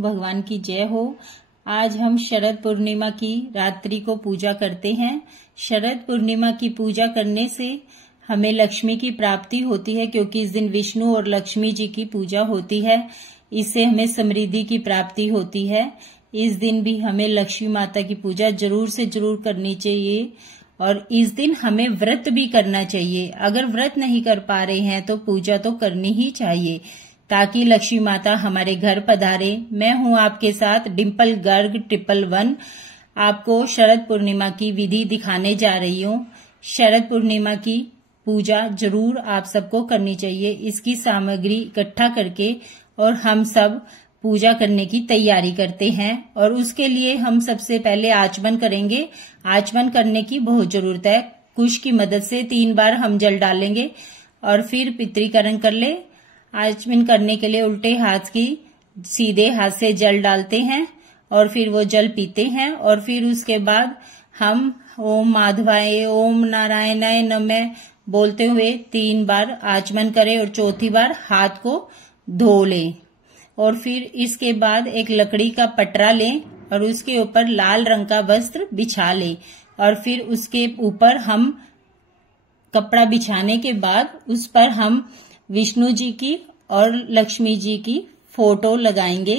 विष्णु भगवान की जय हो। आज हम शरद पूर्णिमा की रात्रि को पूजा करते हैं। शरद पूर्णिमा की पूजा करने से हमें लक्ष्मी की प्राप्ति होती है, क्योंकि इस दिन विष्णु और लक्ष्मी जी की पूजा होती है। इससे हमें समृद्धि की प्राप्ति होती है। इस दिन भी हमें लक्ष्मी माता की पूजा जरूर से जरूर करनी चाहिए और इस दिन हमें व्रत भी करना चाहिए। अगर व्रत नहीं कर पा रहे हैं तो पूजा तो करनी ही चाहिए, ताकि लक्ष्मी माता हमारे घर पधारे। मैं हूं आपके साथ डिम्पल गर्ग 111। आपको शरद पूर्णिमा की विधि दिखाने जा रही हूं। शरद पूर्णिमा की पूजा जरूर आप सबको करनी चाहिए। इसकी सामग्री इकट्ठा करके और हम सब पूजा करने की तैयारी करते हैं और उसके लिए हम सबसे पहले आचमन करेंगे। आचमन करने की बहुत जरूरत है। कुश की मदद से 3 बार हम जल डालेंगे और फिर पितृकरण कर ले। आचमन करने के लिए उल्टे हाथ की सीधे हाथ से जल डालते हैं और फिर वो जल पीते हैं और फिर उसके बाद हम ओम माधवाय ओम नारायणाय नमः बोलते हुए 3 बार आचमन करें और चौथी बार हाथ को धो लें। और फिर इसके बाद एक लकड़ी का पटरा लें और उसके ऊपर लाल रंग का वस्त्र बिछा लें और फिर उसके ऊपर हम कपड़ा बिछाने के बाद उस पर हम विष्णु जी की और लक्ष्मी जी की फोटो लगाएंगे।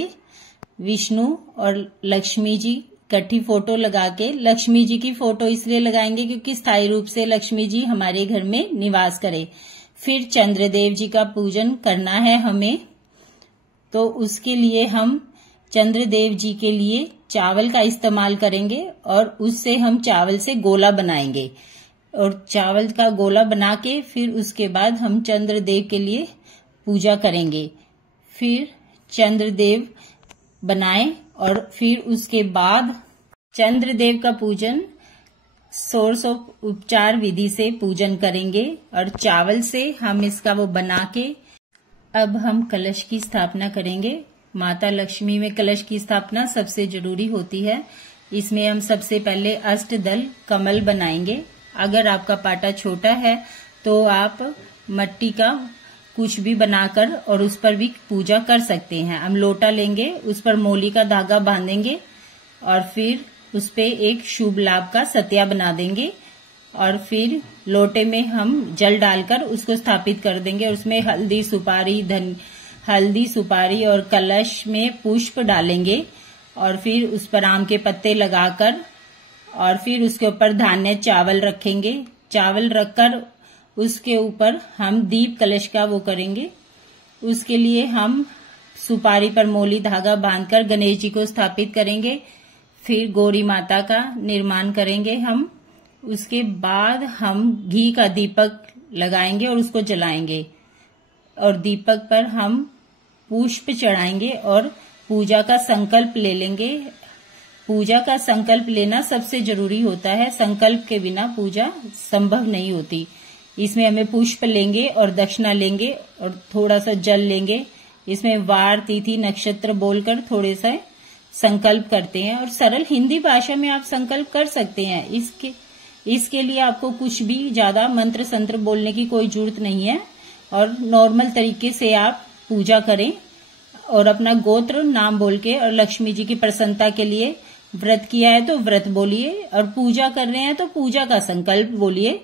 विष्णु और लक्ष्मी जी इकट्ठी फोटो लगा के, लक्ष्मी जी की फोटो इसलिए लगाएंगे क्योंकि स्थायी रूप से लक्ष्मी जी हमारे घर में निवास करे। फिर चंद्रदेव जी का पूजन करना है हमें, तो उसके लिए हम चंद्रदेव जी के लिए चावल का इस्तेमाल करेंगे और उससे हम चावल से गोला बनाएंगे और चावल का गोला बना के फिर उसके बाद हम चंद्रदेव के लिए पूजा करेंगे। फिर चंद्रदेव बनाएं और फिर उसके बाद चंद्रदेव का पूजन सोर्स ऑफ उपचार विधि से पूजन करेंगे और चावल से हम इसका वो बना के अब हम कलश की स्थापना करेंगे। माता लक्ष्मी में कलश की स्थापना सबसे जरूरी होती है। इसमें हम सबसे पहले अष्टदल कमल बनाएंगे। अगर आपका पाटा छोटा है तो आप मिट्टी का कुछ भी बनाकर और उस पर भी पूजा कर सकते हैं। हम लोटा लेंगे, उस पर मोली का धागा बांधेंगे और फिर उस पे एक शुभ लाभ का सत्या बना देंगे और फिर लोटे में हम जल डालकर उसको स्थापित कर देंगे और उसमें हल्दी सुपारी और कलश में पुष्प डालेंगे और फिर उस पर आम के पत्ते लगाकर और फिर उसके ऊपर धान्य चावल रखेंगे। चावल रखकर उसके ऊपर हम दीप कलश का वो करेंगे। उसके लिए हम सुपारी पर मोली धागा बांधकर गणेश जी को स्थापित करेंगे। फिर गौरी माता का निर्माण करेंगे हम। उसके बाद हम घी का दीपक लगाएंगे और उसको जलाएंगे और दीपक पर हम पुष्प चढ़ाएंगे और पूजा का संकल्प ले लेंगे। पूजा का संकल्प लेना सबसे जरूरी होता है। संकल्प के बिना पूजा संभव नहीं होती। इसमें हमें पुष्प लेंगे और दक्षिणा लेंगे और थोड़ा सा जल लेंगे। इसमें वार तिथि नक्षत्र बोलकर थोड़े सा संकल्प करते हैं और सरल हिंदी भाषा में आप संकल्प कर सकते हैं। इसके लिए आपको कुछ भी ज्यादा मंत्र संत्र बोलने की कोई जरूरत नहीं है और नॉर्मल तरीके से आप पूजा करें और अपना गोत्र नाम बोल के और लक्ष्मी जी की प्रसन्नता के लिए व्रत किया है तो व्रत बोलिए और पूजा कर रहे हैं तो पूजा का संकल्प बोलिए।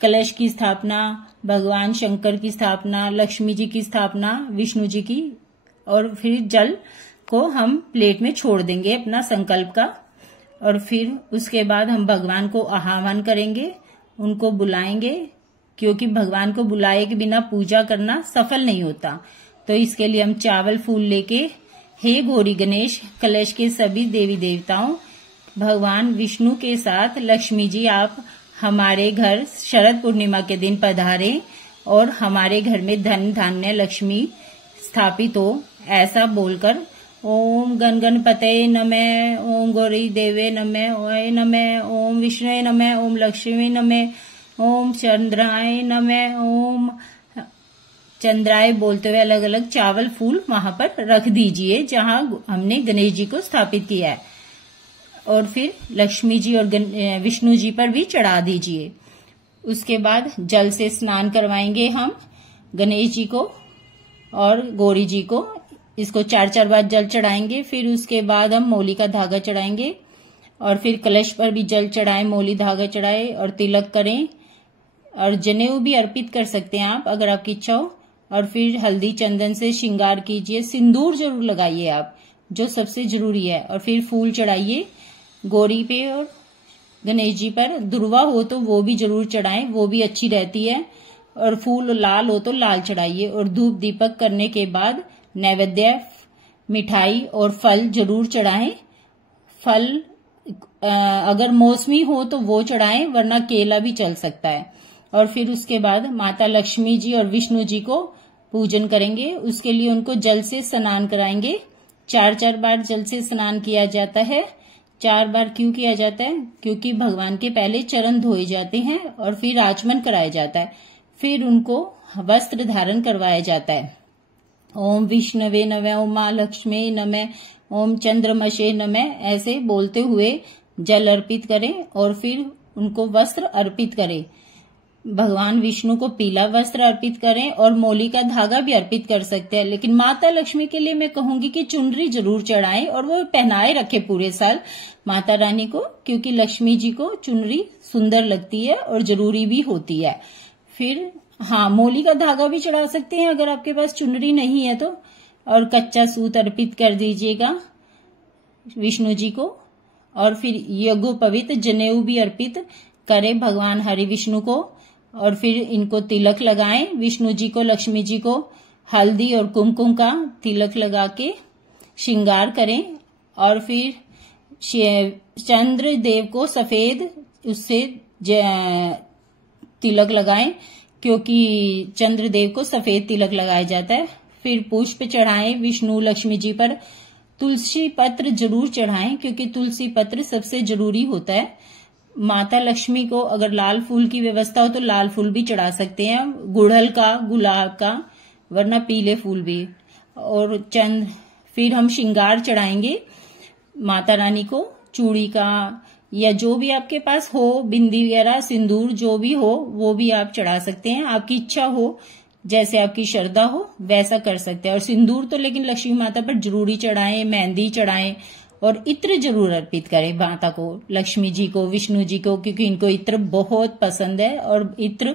कलश की स्थापना, भगवान शंकर की स्थापना, लक्ष्मी जी की स्थापना, विष्णु जी की और फिर जल को हम प्लेट में छोड़ देंगे अपना संकल्प का और फिर उसके बाद हम भगवान को आह्वान करेंगे, उनको बुलाएंगे, क्योंकि भगवान को बुलाए के बिना पूजा करना सफल नहीं होता। तो इसके लिए हम चावल फूल लेके, हे गौरी गणेश, कलश के सभी देवी देवताओं, भगवान विष्णु के साथ लक्ष्मी जी आप हमारे घर शरद पूर्णिमा के दिन पधारे और हमारे घर में धन धान्य लक्ष्मी स्थापित हो, ऐसा बोलकर ओम गणपतये नमः, ओम गौरी देवे नमः, ओय नमः, ओम विष्णुवे नमः, ओम लक्ष्मी नमः, ओम चंद्राय नमः, ओम चंद्राय बोलते हुए अलग अलग चावल फूल वहां पर रख दीजिए जहां हमने गणेश जी को स्थापित किया है और फिर लक्ष्मी जी और विष्णु जी पर भी चढ़ा दीजिए। उसके बाद जल से स्नान करवाएंगे हम गणेश जी को और गौरी जी को। इसको 4-4 बार जल चढ़ाएंगे। फिर उसके बाद हम मौली का धागा चढ़ाएंगे और फिर कलश पर भी जल चढ़ाएं, मौली धागा चढ़ाए और तिलक करें और जनेऊ भी अर्पित कर सकते हैं आप अगर आपकी इच्छा हो। और फिर हल्दी चंदन से श्रृंगार कीजिए, सिंदूर जरूर लगाइए आप, जो सबसे जरूरी है। और फिर फूल चढ़ाइए गौरी पे और गणेश जी पर। दुर्वा हो तो वो भी जरूर चढ़ाएं, वो भी अच्छी रहती है। और फूल लाल हो तो लाल चढ़ाइए। और धूप दीपक करने के बाद नैवेद्य मिठाई और फल जरूर चढ़ाएं। फल अगर मौसमी हो तो वो चढ़ाएं, वरना केला भी चल सकता है। और फिर उसके बाद माता लक्ष्मी जी और विष्णु जी को पूजन करेंगे। उसके लिए उनको जल से स्नान कराएंगे। 4-4 बार जल से स्नान किया जाता है। 4 बार क्यों किया जाता है? क्योंकि भगवान के पहले चरण धोए जाते हैं और फिर आचमन कराया जाता है, फिर उनको वस्त्र धारण करवाया जाता है। ओम विष्णवे नमः, ओम मां लक्ष्मी नमः, ओम चंद्रमशे नमः, ऐसे बोलते हुए जल अर्पित करें और फिर उनको वस्त्र अर्पित करें। भगवान विष्णु को पीला वस्त्र अर्पित करें और मौली का धागा भी अर्पित कर सकते हैं। लेकिन माता लक्ष्मी के लिए मैं कहूंगी कि चुनरी जरूर चढ़ाएं और वो पहनाए रखे पूरे साल माता रानी को, क्योंकि लक्ष्मी जी को चुनरी सुंदर लगती है और जरूरी भी होती है। फिर हाँ, मौली का धागा भी चढ़ा सकते हैं अगर आपके पास चुनरी नहीं है तो। और कच्चा सूत अर्पित कर दीजिएगा विष्णु जी को। और फिर यज्ञोपवीत जनेऊ भी अर्पित करें भगवान हरि विष्णु को। और फिर इनको तिलक लगाएं, विष्णु जी को लक्ष्मी जी को हल्दी और कुमकुम का तिलक लगा के श्रृंगार करें। और फिर चंद्र देव को सफेद उससे तिलक लगाएं, क्योंकि चंद्रदेव को सफेद तिलक लगाया जाता है। फिर पुष्प चढ़ाएं विष्णु लक्ष्मी जी पर। तुलसी पत्र जरूर चढ़ाएं, क्योंकि तुलसी पत्र सबसे जरूरी होता है। माता लक्ष्मी को अगर लाल फूल की व्यवस्था हो तो लाल फूल भी चढ़ा सकते हैं, गुड़हल का, गुलाब का, वरना पीले फूल भी। और फिर हम श्रृंगार चढ़ाएंगे माता रानी को, चूड़ी का या जो भी आपके पास हो, बिंदी वगैरह, सिंदूर जो भी हो वो भी आप चढ़ा सकते हैं। आपकी इच्छा हो, जैसे आपकी श्रद्धा हो वैसा कर सकते हैं। और सिंदूर तो लेकिन लक्ष्मी माता पर जरूरी चढ़ाएं, मेहंदी चढ़ाएं और इत्र जरूर अर्पित करें माता को, लक्ष्मी जी को, विष्णु जी को, क्योंकि इनको इत्र बहुत पसंद है और इत्र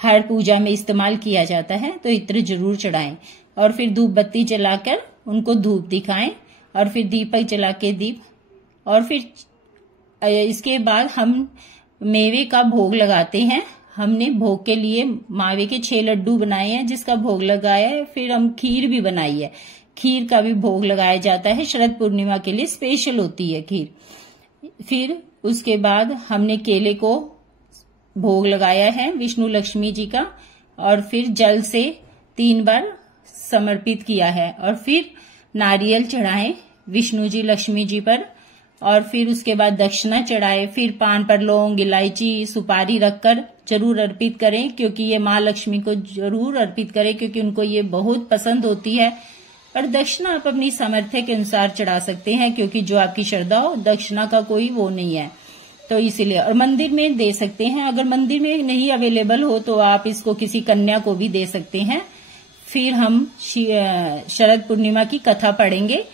हर पूजा में इस्तेमाल किया जाता है, तो इत्र जरूर चढ़ाएं। और फिर धूप बत्ती जलाकर उनको धूप दिखाएं और फिर दीपक जला के दीप। और फिर इसके बाद हम मेवे का भोग लगाते हैं। हमने भोग के लिए मावे के 6 लड्डू बनाए हैं जिसका भोग लगाया है। फिर हम खीर भी बनाई है, खीर का भी भोग लगाया जाता है। शरद पूर्णिमा के लिए स्पेशल होती है खीर। फिर उसके बाद हमने केले को भोग लगाया है विष्णु लक्ष्मी जी का। और फिर जल से 3 बार समर्पित किया है। और फिर नारियल चढ़ाएं विष्णु जी लक्ष्मी जी पर। और फिर उसके बाद दक्षिणा चढ़ाए। फिर पान पर लौंग, इलायची, सुपारी रखकर जरूर अर्पित करें, क्योंकि ये माँ लक्ष्मी को जरूर अर्पित करें, क्योंकि उनको ये बहुत पसंद होती है। और दक्षिणा आप अपनी सामर्थ्य के अनुसार चढ़ा सकते हैं, क्योंकि जो आपकी श्रद्धा हो, दक्षिणा का कोई वो नहीं है, तो इसीलिए। और मंदिर में दे सकते हैं, अगर मंदिर में नहीं अवेलेबल हो तो आप इसको किसी कन्या को भी दे सकते हैं। फिर हम शरद पूर्णिमा की कथा पढ़ेंगे,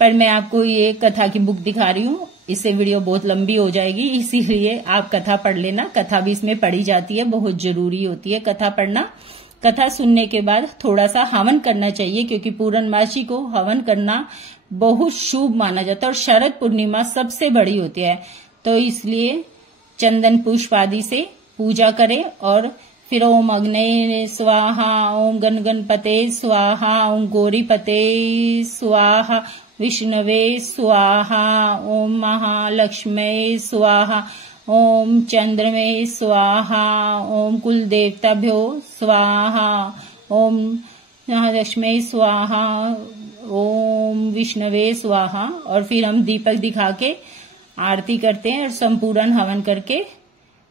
पर मैं आपको ये कथा की बुक दिखा रही हूँ, इससे वीडियो बहुत लंबी हो जाएगी, इसीलिए आप कथा पढ़ लेना। कथा भी इसमें पढ़ी जाती है, बहुत जरूरी होती है कथा पढ़ना। कथा सुनने के बाद थोड़ा सा हवन करना चाहिए, क्योंकि पूर्णमासी को हवन करना बहुत शुभ माना जाता है और शरद पूर्णिमा सबसे बड़ी होती है, तो इसलिए चंदन पुष्प आदि से पूजा करें। और फिर ओम अग्नये स्वाहा, ओम गणपते स्वाहा, ओम गौरीपते स्वाहा, विष्णवे स्वाहा, ओम महालक्ष्मी स्वाहा, ओम चंद्रमे स्वाहा, ओम कुल देवताभ्यो स्वाहा, ओम महालक्ष्मी स्वाहा, ओम विष्णवे स्वाहा। और फिर हम दीपक दिखा के आरती करते हैं और संपूर्ण हवन करके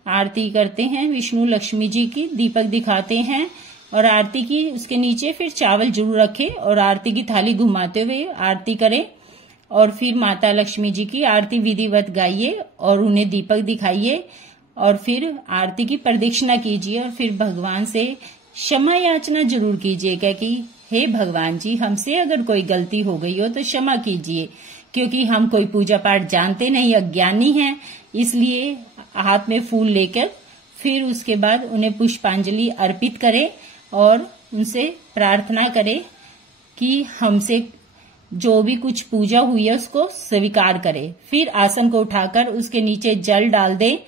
आरती करते हैं विष्णु लक्ष्मी जी की। दीपक दिखाते हैं और आरती की उसके नीचे फिर चावल जरूर रखें और आरती की थाली घुमाते हुए आरती करें। और फिर माता लक्ष्मी जी की आरती विधिवत गाइए और उन्हें दीपक दिखाइए। और फिर आरती की प्रदक्षिणा कीजिए और फिर भगवान से क्षमा याचना जरूर कीजिएगा कि हे भगवान जी, हमसे अगर कोई गलती हो गई हो तो क्षमा कीजिए, क्योंकि हम कोई पूजा पाठ जानते नहीं, अज्ञानी हैं। इसलिए हाथ में फूल लेकर फिर उसके बाद उन्हें पुष्पांजलि अर्पित करें और उनसे प्रार्थना करें कि हमसे जो भी कुछ पूजा हुई है उसको स्वीकार करे। फिर आसन को उठाकर उसके नीचे जल डाल दे,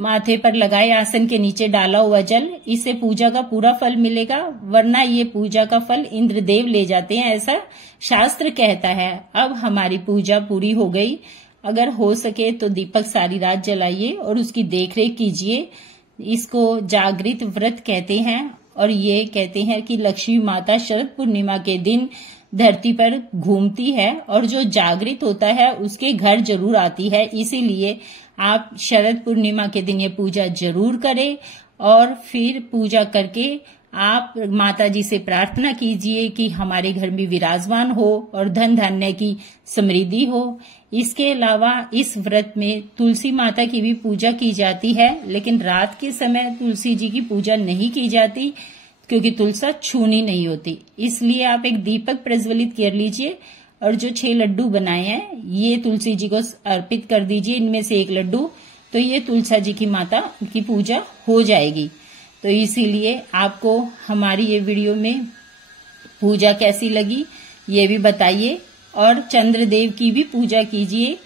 माथे पर लगाए आसन के नीचे डाला हुआ जल, इससे पूजा का पूरा फल मिलेगा। वरना ये पूजा का फल इंद्रदेव ले जाते हैं, ऐसा शास्त्र कहता है। अब हमारी पूजा पूरी हो गई। अगर हो सके तो दीपक सारी रात जलाइए और उसकी देखरेख कीजिए। इसको जागृत व्रत कहते हैं और ये कहते हैं कि लक्ष्मी माता शरद पूर्णिमा के दिन धरती पर घूमती है और जो जागृत होता है उसके घर जरूर आती है। इसीलिए आप शरद पूर्णिमा के दिन ये पूजा जरूर करें और फिर पूजा करके आप माता जी से प्रार्थना कीजिए कि हमारे घर में विराजमान हो और धन धान्य की समृद्धि हो। इसके अलावा इस व्रत में तुलसी माता की भी पूजा की जाती है, लेकिन रात के समय तुलसी जी की पूजा नहीं की जाती क्योंकि तुलसा छूनी नहीं होती। इसलिए आप एक दीपक प्रज्वलित कर लीजिए और जो 6 लड्डू बनाए हैं ये तुलसी जी को अर्पित कर दीजिए। इनमें से एक लड्डू तो ये तुलसा जी की माता की पूजा हो जाएगी। तो इसीलिए आपको हमारी ये वीडियो में पूजा कैसी लगी ये भी बताइए और चंद्रदेव की भी पूजा कीजिए।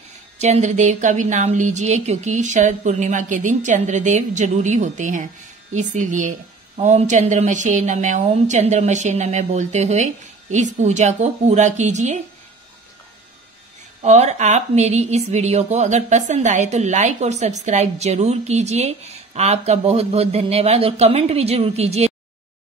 चंद्रदेव का भी नाम लीजिए क्योंकि शरद पूर्णिमा के दिन चंद्रदेव जरूरी होते हैं। इसीलिए ओम चंद्रमशे नमः, ओम चंद्रमशे नमः बोलते हुए इस पूजा को पूरा कीजिए। और आप मेरी इस वीडियो को अगर पसंद आए तो लाइक और सब्सक्राइब जरूर कीजिए। आपका बहुत बहुत धन्यवाद और कमेंट भी जरूर कीजिए।